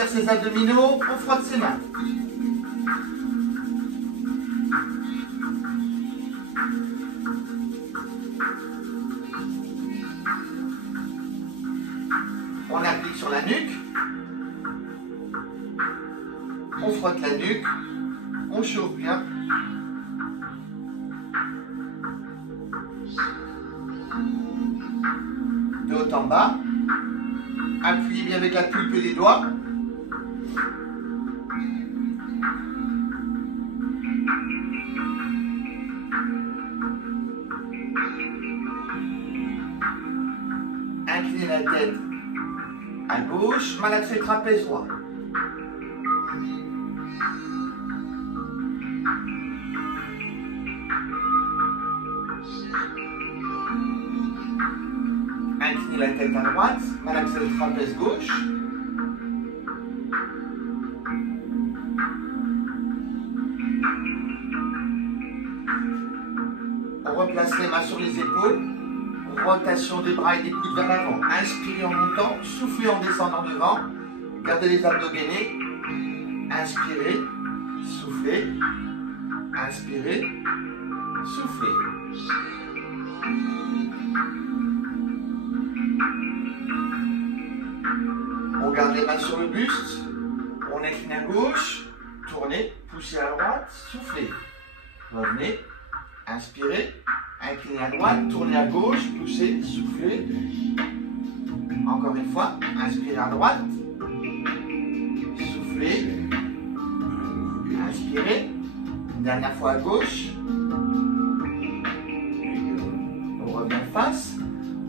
resserre ses abdominaux, on frotte ses mains. On applique sur la nuque. On frotte la nuque. On chauffe bien. De haut en bas. Appuyez bien avec la pulpe des doigts. Inclinez la tête à gauche, malaxez le trapèze droit. Inclinez la tête à droite, malaxez le trapèze gauche. On replace les mains sur les épaules. Rotation des bras et des coudes vers l'avant. Inspirez en montant, soufflez en descendant devant. Gardez les abdos gainés. Inspirez, soufflez. Inspirez, soufflez. On garde les mains sur le buste. On incline à gauche. Tournez, poussez à droite, soufflez. Revenez, inspirez. Inclinez à droite, tournez à gauche, poussez, soufflez. Encore une fois, inspirez à droite, soufflez, inspirez. Une dernière fois à gauche. On revient face.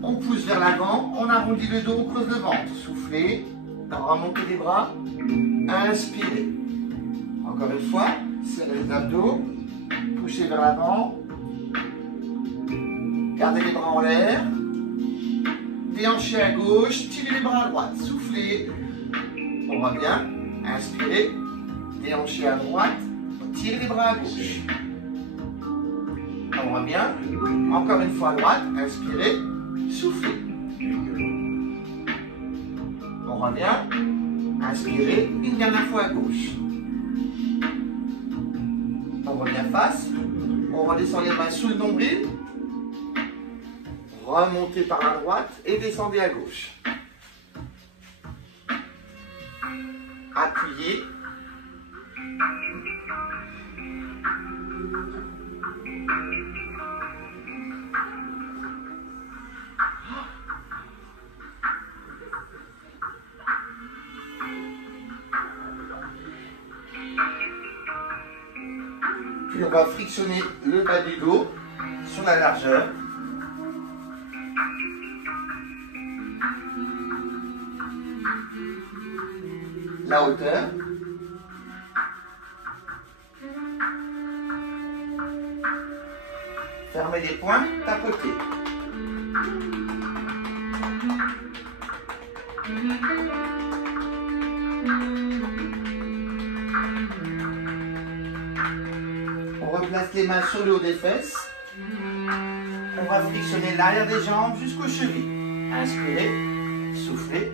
On pousse vers l'avant, on arrondit le dos, on creuse le ventre. Soufflez, remontez les bras, inspirez. Encore une fois, serrez les abdos, poussez vers l'avant. Gardez les bras en l'air. Déhanchez à gauche. Tirez les bras à droite. Soufflez. On revient. Inspirez. Déhanchez à droite. Tirez les bras à gauche. On revient. Encore une fois à droite. Inspirez. Soufflez. On revient. Inspirez. Une dernière fois à gauche. On revient face. On redescend les mains sous le nombril. Remontez par la droite et descendez à gauche. Appuyez. Puis on va frictionner le bas du dos sur la largeur. La hauteur. Fermez les poings, tapotez. On replace les mains sur le haut des fesses. On va frictionner l'arrière des jambes jusqu'aux chevilles. Inspirez, soufflez.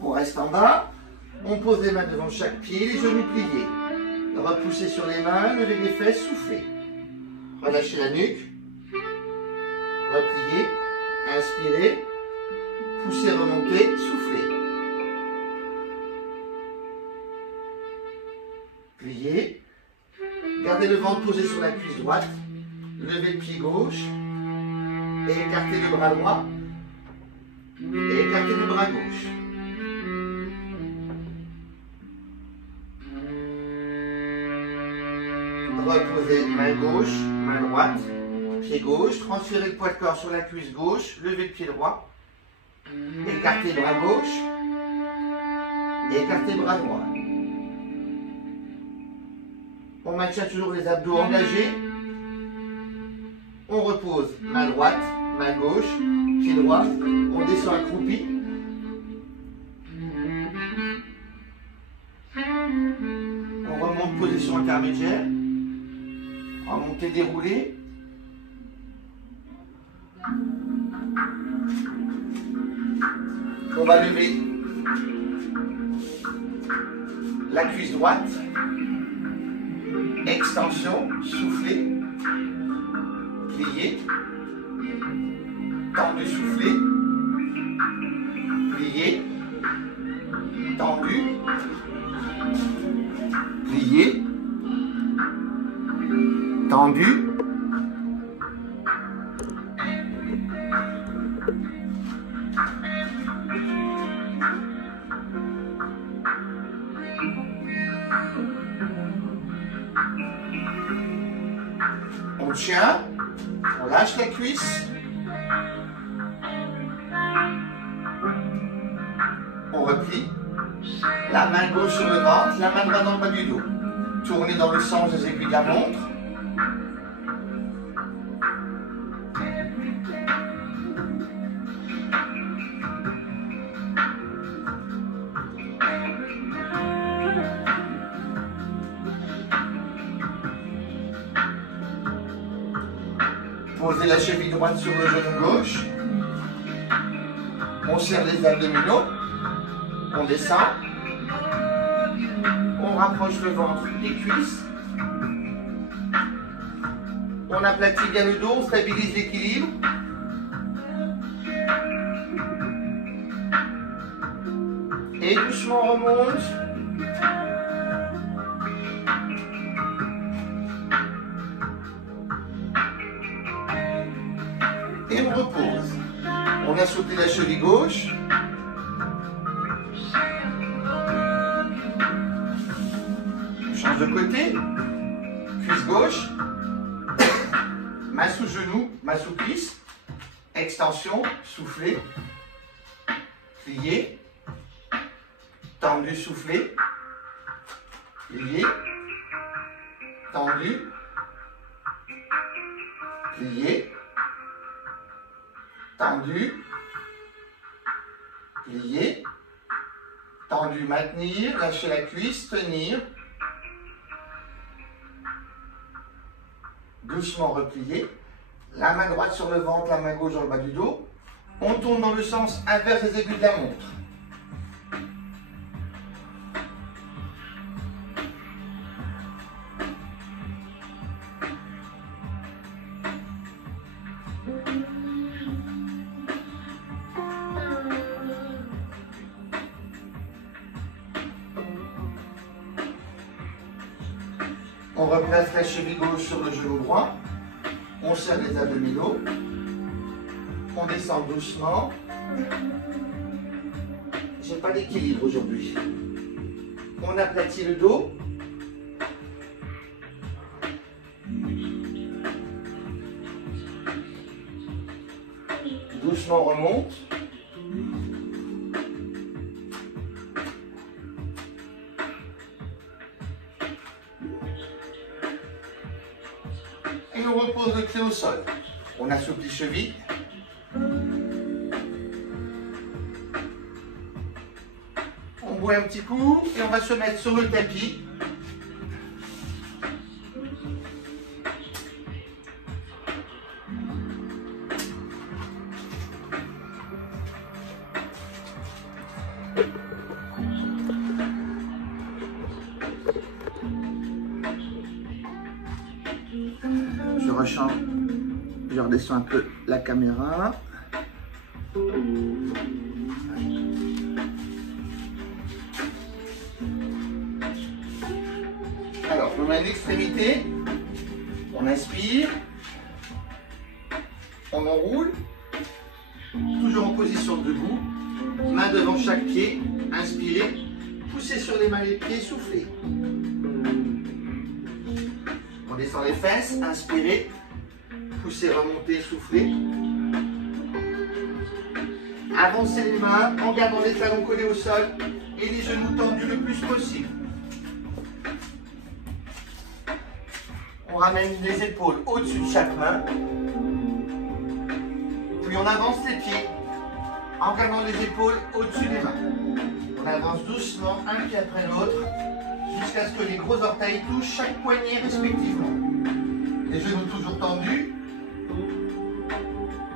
On reste en bas. On pose les mains devant chaque pied, les genoux pliés. Repoussez sur les mains, levez les fesses, soufflez. Relâchez la nuque. Repliez. Inspirez. Poussez, remontez, soufflez. Pliez. Gardez le ventre posé sur la cuisse droite. Levez le pied gauche. Et écartez le bras droit. Et écartez le bras gauche. Reposez main gauche, main droite, pied gauche, transférez le poids de corps sur la cuisse gauche, levez le pied droit, écartez le bras gauche et écartez le bras droit. On maintient toujours les abdos engagés. On repose main droite, main gauche, pied droit, on descend accroupi. On remonte position intermédiaire. En montée déroulée. On va lever la cuisse droite. Extension, soufflez. Pliez. Tendu, soufflez. Pliez. Tendu. Plié, tendu, on tient, on lâche la cuisse, on replie. La main gauche sur le ventre, la main droite dans le bas du dos. Tournez dans le sens des aiguilles de la montre. Posez la cheville droite sur le genou gauche. On serre les abdominaux. On descend. On rapproche le ventre des cuisses. On aplatit bien le dos, on stabilise l'équilibre. Et doucement on remonte. Et on repose. On a sauté la cheville gauche. Change de côté, cuisse gauche, main sous genou, main sous cuisse, extension, soufflez, pliez, tendu, soufflez, pliez, tendu, pliez, tendu, pliez, tendu, maintenir, lâcher la cuisse, tenir. Doucement replié, la main droite sur le ventre, la main gauche dans le bas du dos. On tourne dans le sens inverse des aiguilles de la montre. On replace la cheville gauche sur le genou droit. On serre les abdominaux. On descend doucement. J'ai pas d'équilibre aujourd'hui. On aplatit le dos. Doucement on remonte. Et on repose le pied au sol. On assouplit cheville. On boit un petit coup et on va se mettre sur le tapis. Je rechange, je redescends un peu la caméra. Alors, on a une extrémité, on inspire, on enroule, toujours en position debout, main devant chaque pied, inspirez, poussez sur les mains les pieds, soufflez. On descend les fesses, inspirez, poussez, remontez, soufflez. Avancez les mains en gardant les talons collés au sol et les genoux tendus le plus possible. On ramène les épaules au-dessus de chaque main. Puis on avance les pieds en gardant les épaules au-dessus des mains. On avance doucement, un pied après l'autre, jusqu'à ce que les gros orteils touchent chaque poignet respectivement. Les genoux toujours tendus.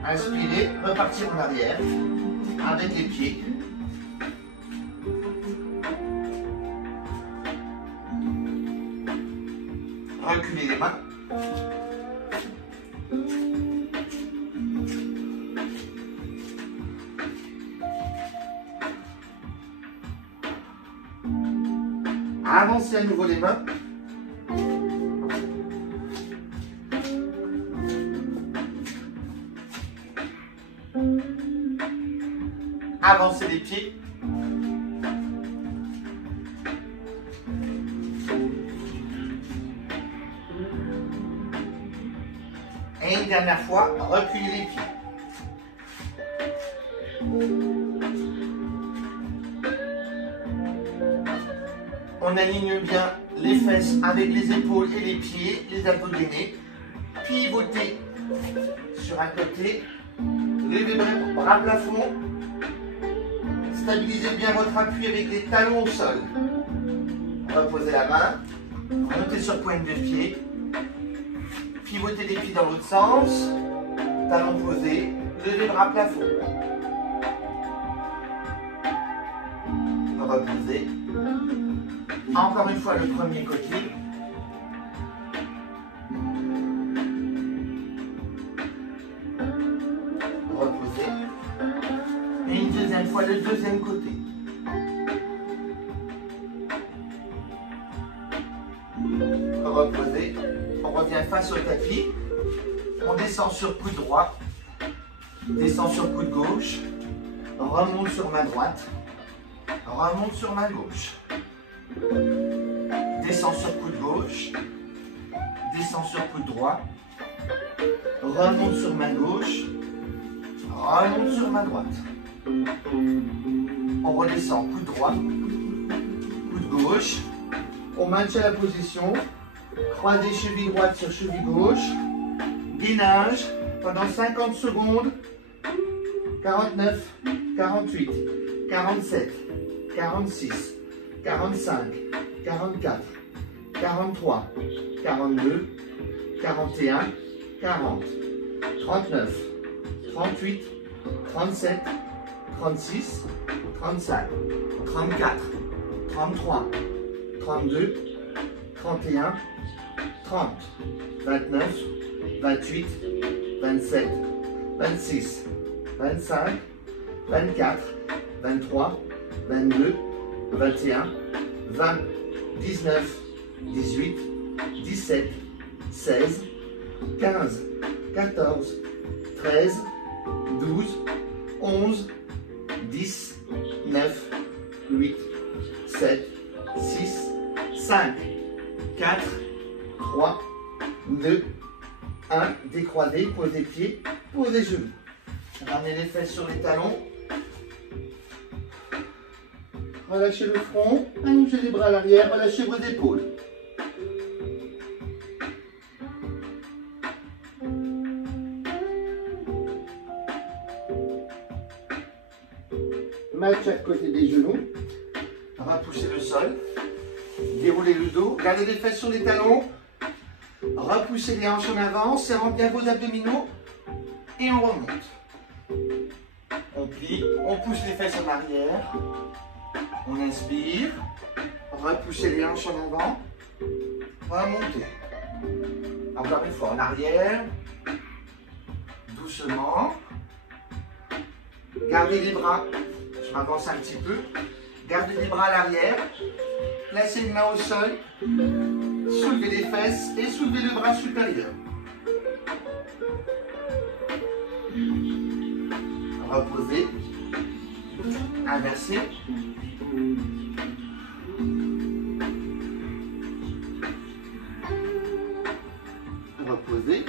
Inspirez, repartir en arrière avec les pieds. Reculez les mains. Avancez à nouveau les mains. Avancez les pieds. Et une dernière fois, reculez les pieds. On aligne bien les fesses avec les épaules et les pieds, les abdos-gainés. Pivotez sur un côté. Levez les bras plafond. Stabilisez bien votre appui avec les talons au sol. Reposez la main. Montez sur pointe de pied. Pivotez les pieds dans l'autre sens. Talons posés. Levez les bras plafond. Reposez. Encore une fois le premier côté. Reposez. Et une deuxième fois le deuxième côté. Reposez. On revient face au tapis. On descend sur coude droit. Descend sur coude gauche. Remonte sur main droite. Remonte sur main gauche. Descend sur coude gauche. Descend sur coude droit. Remonte sur main gauche. Remonte sur main droite. On redescend coude droit. Coude gauche. On maintient la position. Croisez cheville droite sur cheville gauche. Gainage pendant 50 secondes. 49, 48, 47, 46, 45, 44, 43, 42, 41, 40, 39, 38, 37, 36, 35, 34, 33, 32, 31, 30, 29, 28, 27, 26, 25, 24, 23, 22, 21, 20, 19, 18, 17, 16, 15, 14, 13, 12, 11, 10, 9, 8, 7, 6, 5, 4, 3, 2, 1. Décroisez, posez pieds, posez genoux. Ramenez les fesses sur les talons. Relâchez le front, allongez les bras à l'arrière, relâchez vos épaules. Main de chaque côté des genoux. Repoussez le sol. Déroulez le dos. Gardez les fesses sur les talons. Repoussez les hanches en avant. Serrant bien vos abdominaux. Et on remonte. On plie. On pousse les fesses en arrière. On inspire. Repoussez les hanches en avant. Remontez. Encore une fois en arrière. Doucement. Gardez les bras. Je m'avance un petit peu. Gardez les bras à l'arrière. Placez une main au sol. Soulevez les fesses et soulevez le bras supérieur. Reposez. Inversez. Reposez.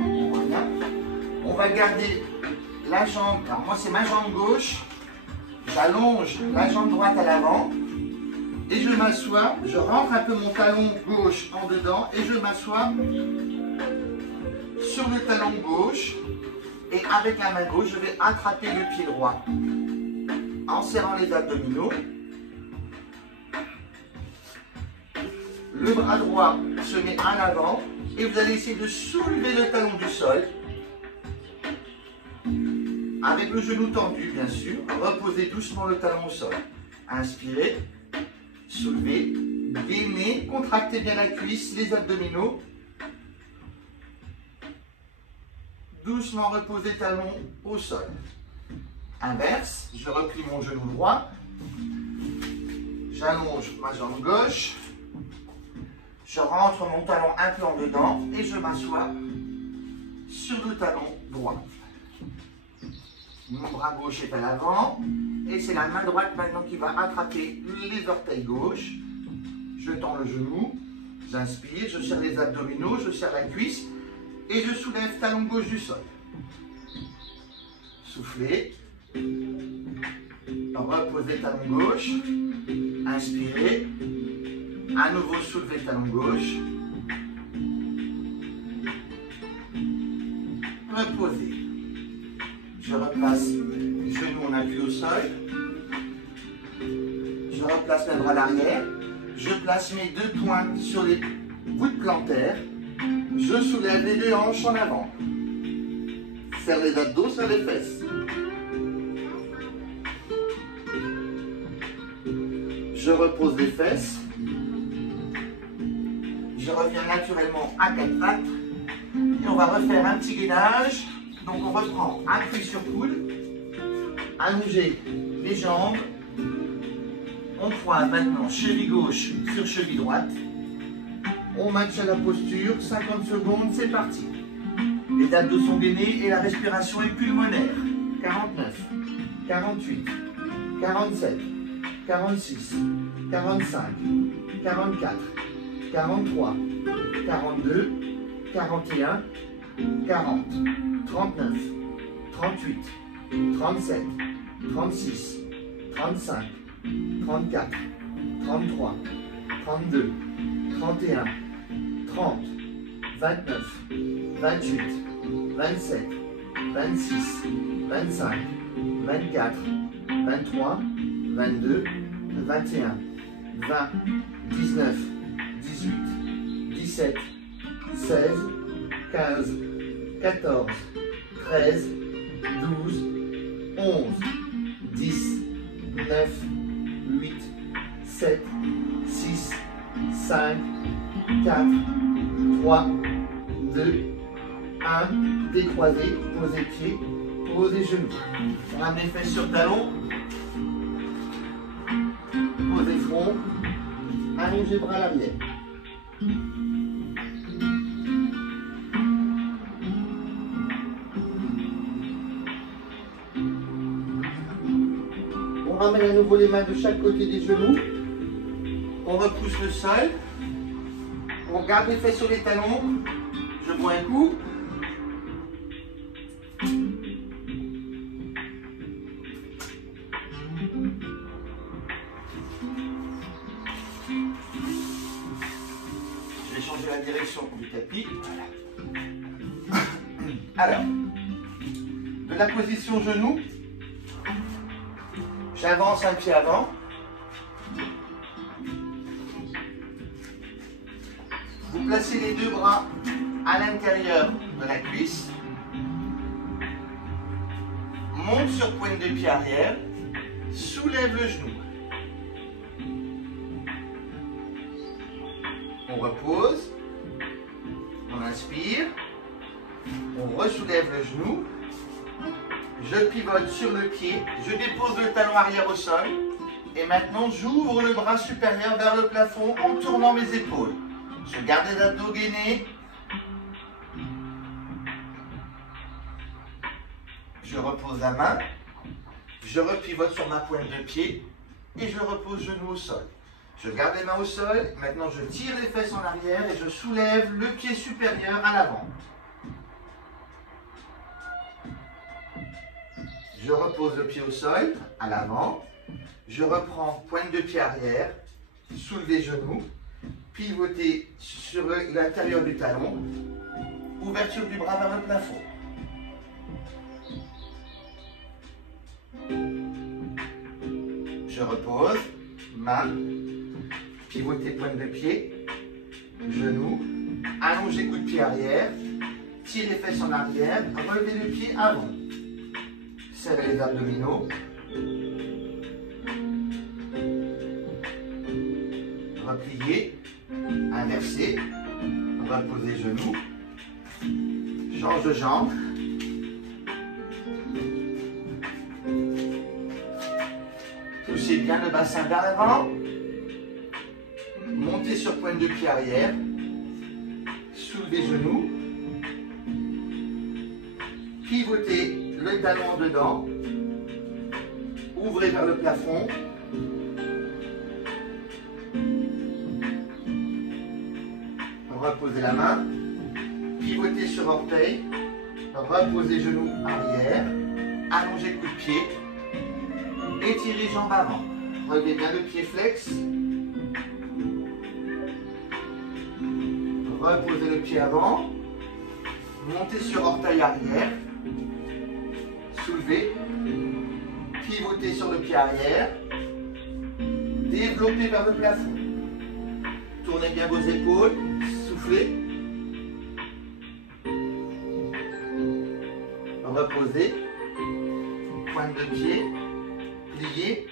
On revient. On va garder la jambe. Alors moi c'est ma jambe gauche. J'allonge la jambe droite à l'avant. Et je m'assois, je rentre un peu mon talon gauche en dedans et je m'assois sur le talon gauche et avec la main gauche, je vais attraper le pied droit en serrant les abdominaux. Le bras droit se met à l'avant et vous allez essayer de soulever le talon du sol. Avec le genou tendu, bien sûr. Reposez doucement le talon au sol. Inspirez, soulevez, gainez, contractez bien la cuisse, les abdominaux. Doucement reposez talon au sol. Inverse, je replie mon genou droit. J'allonge ma jambe gauche. Je rentre mon talon un peu en dedans et je m'assois sur le talon droit. Mon bras gauche est à l'avant et c'est la main droite maintenant qui va attraper les orteils gauches. Je tends le genou, j'inspire, je serre les abdominaux, je serre la cuisse et je soulève talon gauche du sol. Soufflez, reposez talon gauche, inspirez, à nouveau soulevez talon gauche, reposez. Je replace genou en appui au sol. Je replace mes bras à l'arrière. Je place mes deux poings sur les voûtes plantaires. Je soulève les deux hanches en avant. Serre les abdos, serre les fesses. Je repose les fesses. Je reviens naturellement à quatre pattes. Et on va refaire un petit gainage. Donc on reprend appui sur coude, allonger les jambes, on croise maintenant cheville gauche sur cheville droite, on maintient la posture, 50 secondes, c'est parti. Les abdos sont gainés et la respiration est pulmonaire. 49, 48, 47, 46, 45, 44, 43, 42, 41, 40, 39, 38, 37, 36, 35, 34, 33, 32, 31, 30, 29, 28, 27, 26, 25, 24, 23, 22, 21, 20, 19, 18, 17, 16, 15, 14, 13, 12, 11, 10, 9, 8, 7, 6, 5, 4, 3, 2, 1. Décroisez, posez pied, posez genoux. Ramenez fesses sur talon. Posez front. Allongez bras à l'arrière. On ramène à nouveau les mains de chaque côté des genoux. On repousse le sol. On garde les fesses sur les talons. Je bois un coup. Je vais changer la direction du tapis. Voilà. Alors, de la position genou, j'avance un pied avant. Vous placez les deux bras à l'intérieur de la cuisse. Monte sur pointe de pied arrière. Soulève le genou. On repose. On inspire. On ressoulève le genou. Je pivote sur le pied. Je dépose le talon arrière au sol. Et maintenant, j'ouvre le bras supérieur vers le plafond en tournant mes épaules. Je garde les abdos gainés. Je repose la main. Je repivote sur ma pointe de pied. Et je repose genou au sol. Je garde les mains au sol. Maintenant, je tire les fesses en arrière et je soulève le pied supérieur à l'avant. Je repose le pied au sol, à l'avant. Je reprends pointe de pied arrière, soulevez genoux, pivotez sur l'intérieur du talon, ouverture du bras vers le plafond. Je repose, main, pivotez pointe de pied, genou, allongez coup de pied arrière, tirez les fesses en arrière, relevez le pied avant. Serrez les abdominaux. Repliez, inversez, reposez genoux, change de jambe. Poussez bien le bassin vers l'avant. Montez sur pointe de pied arrière. Soulevez genoux. Pivotez le talon dedans. Ouvrez vers le plafond. Reposez la main. Pivotez sur orteil. Reposez genoux arrière. Allongez coup de pied. Étirez jambes avant. Relevez bien le pied flex. Reposez le pied avant. Montez sur orteil arrière. Soulevez. Pivotez sur le pied arrière. Développez vers le plafond. Tournez bien vos épaules. Soufflez. Reposez. Pointe de pied. Pliez.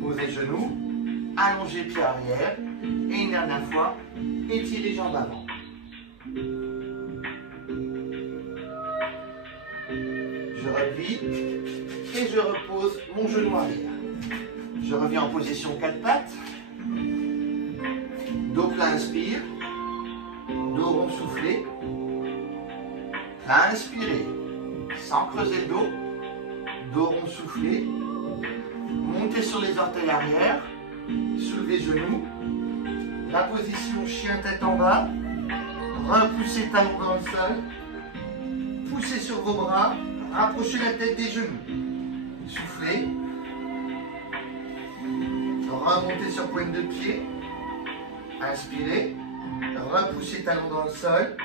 Posez genoux. Allongez pied arrière. Et une dernière fois, étirez jambes avant. Je replie et je repose mon genou arrière. Je reviens en position 4 pattes. Dos plein, inspire. Dos rond, soufflez. Plein, inspirez. Sans creuser le dos. Dos rond, soufflez. Montez sur les orteils arrière. Soulevez genoux. La position chien tête en bas. Repoussez talon dans le sol. Poussez sur vos bras. Rapprochez la tête des genoux. Soufflez. Remontez sur pointe de pied. Inspirez. Repoussez talon dans le sol.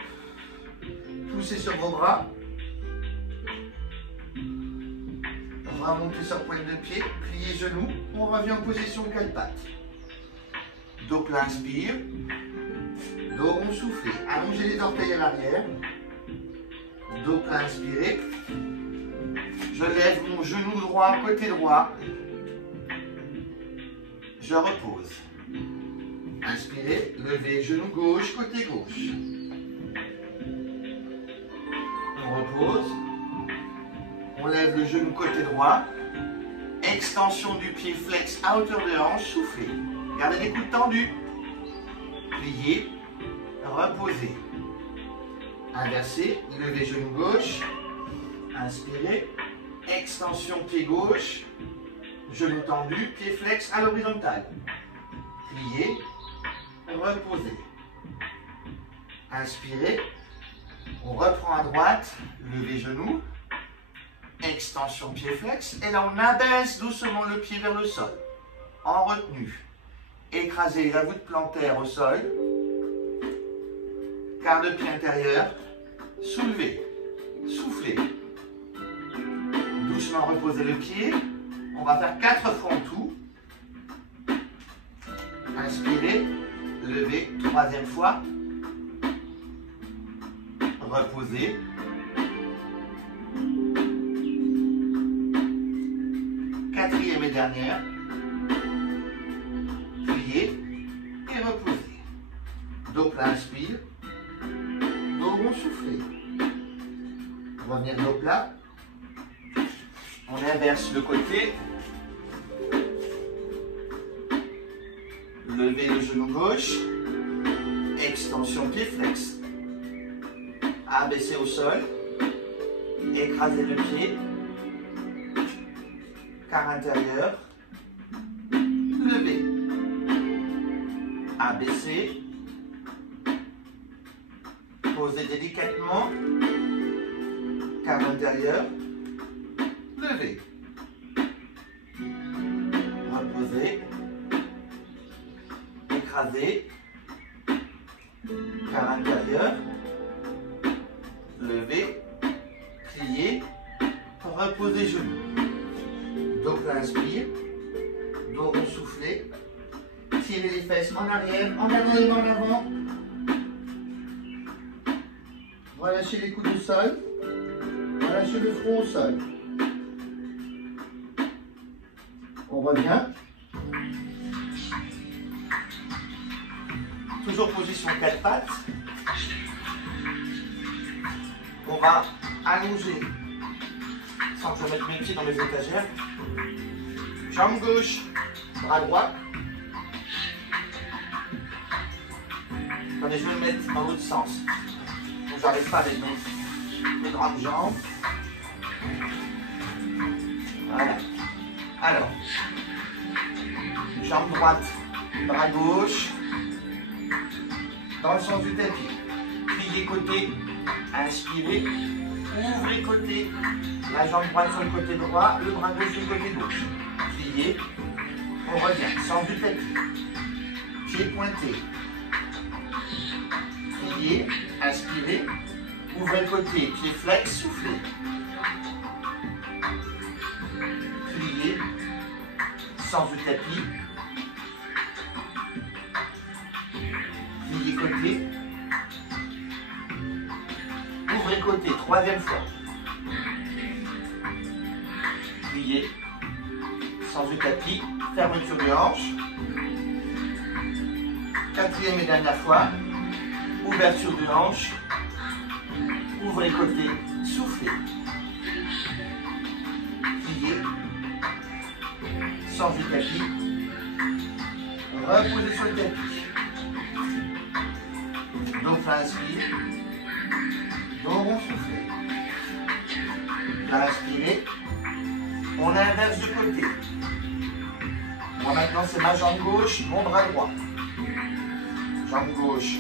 Poussez sur vos bras. Remontez sur pointe de pied. Pliez genoux. On revient en position 4 pattes. Dos plein, inspire. Dos rond, soufflez. Allongez les orteils à l'arrière. Dos plein, inspirez. Je lève mon genou droit, côté droit. Je repose. Inspirez, levez, genou gauche, côté gauche. On repose. On lève le genou côté droit. Extension du pied flex à hauteur de hanche, soufflez. Gardez les coudes tendus. Pliez, reposez. Inversez, levez genou gauche. Inspirez, extension pied gauche. Genou tendu, pied flex à l'horizontale. Pliez, reposez. Inspirez, on reprend à droite, levez genou. Extension pied flex. Et là, on abaisse doucement le pied vers le sol. En retenue. Écrasez la voûte plantaire au sol. Quart de pied intérieur. Soulevez. Soufflez. Doucement reposez le pied. On va faire 4 fois en tout. Inspirez. Levez. 3e fois. Reposez. Quatrième et dernière. Pliez et reposez. Dos plein, inspire. Dos rond, soufflez. Revenir dos plat. On inverse le côté. Levez le genou gauche. Extension pied flex. Abaissez au sol. Écrasez le pied. Quart intérieur. Levez. Abaissez. Posez délicatement. Quart intérieur. Levez. Reposez. Écrasez. Quart intérieur. Levez. Pliez. Reposez genoux. Dos plein, inspire. Dos rond, soufflez. Tirez les fesses en arrière, en avant et en avant. Relâchez les coudes au sol. Relâchez le front au sol. On revient. Toujours position 4 pattes. On va allonger, sans que je mette mes pieds dans mes étagères. Jambe gauche, bras droit. Attendez, je vais le mettre dans l'autre sens. Donc j'arrive pas avec mes grandes jambes. Voilà. Alors, jambe droite, bras gauche, dans le sens du tapis. Pliez côté, inspirez, ouvrez côté, la jambe droite sur le côté droit, le bras gauche sur le côté gauche. Pliez, on revient, sens du tapis. Pied pointé. Pliez, inspirez, ouvrez le côté, pied flex, soufflez. Pliez, sens du tapis. Pliez côté. Ouvrez côté, troisième fois. Pliez, sens du tapis, fermeture de hanche. Quatrième et dernière fois. Ouverture de hanche. Ouvrez côté, soufflez. Pliez, sens du tapis. Reposez sur le tapis. Donc là, inspire. Donc on souffle. Là, inspirez. On inverse de côté. Moi maintenant, c'est ma jambe gauche, mon bras droit. Jambe gauche,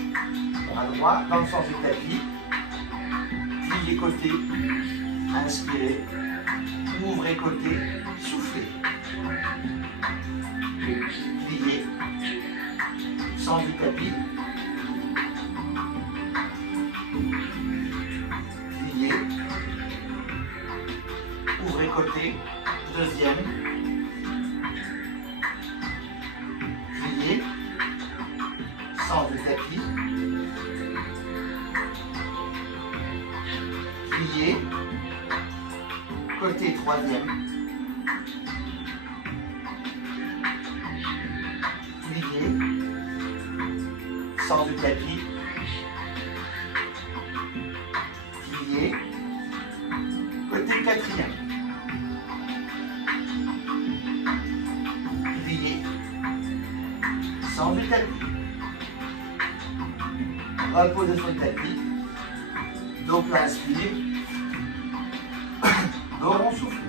bras droit, dans le sens du tapis. Pliez côté. Inspirez. Ouvrez côté. Soufflez. Pliez. Sens du tapis. Pliez. Ouvrez côté. Deuxième. Pliez. Sens du tapis. Pliez. Côté troisième. Pliez. Sens du tapis. Pliez. Côté quatrième. Pliez. Sens du tapis. Reposez sur le tapis. Donc là, inspire. Donc on souffle.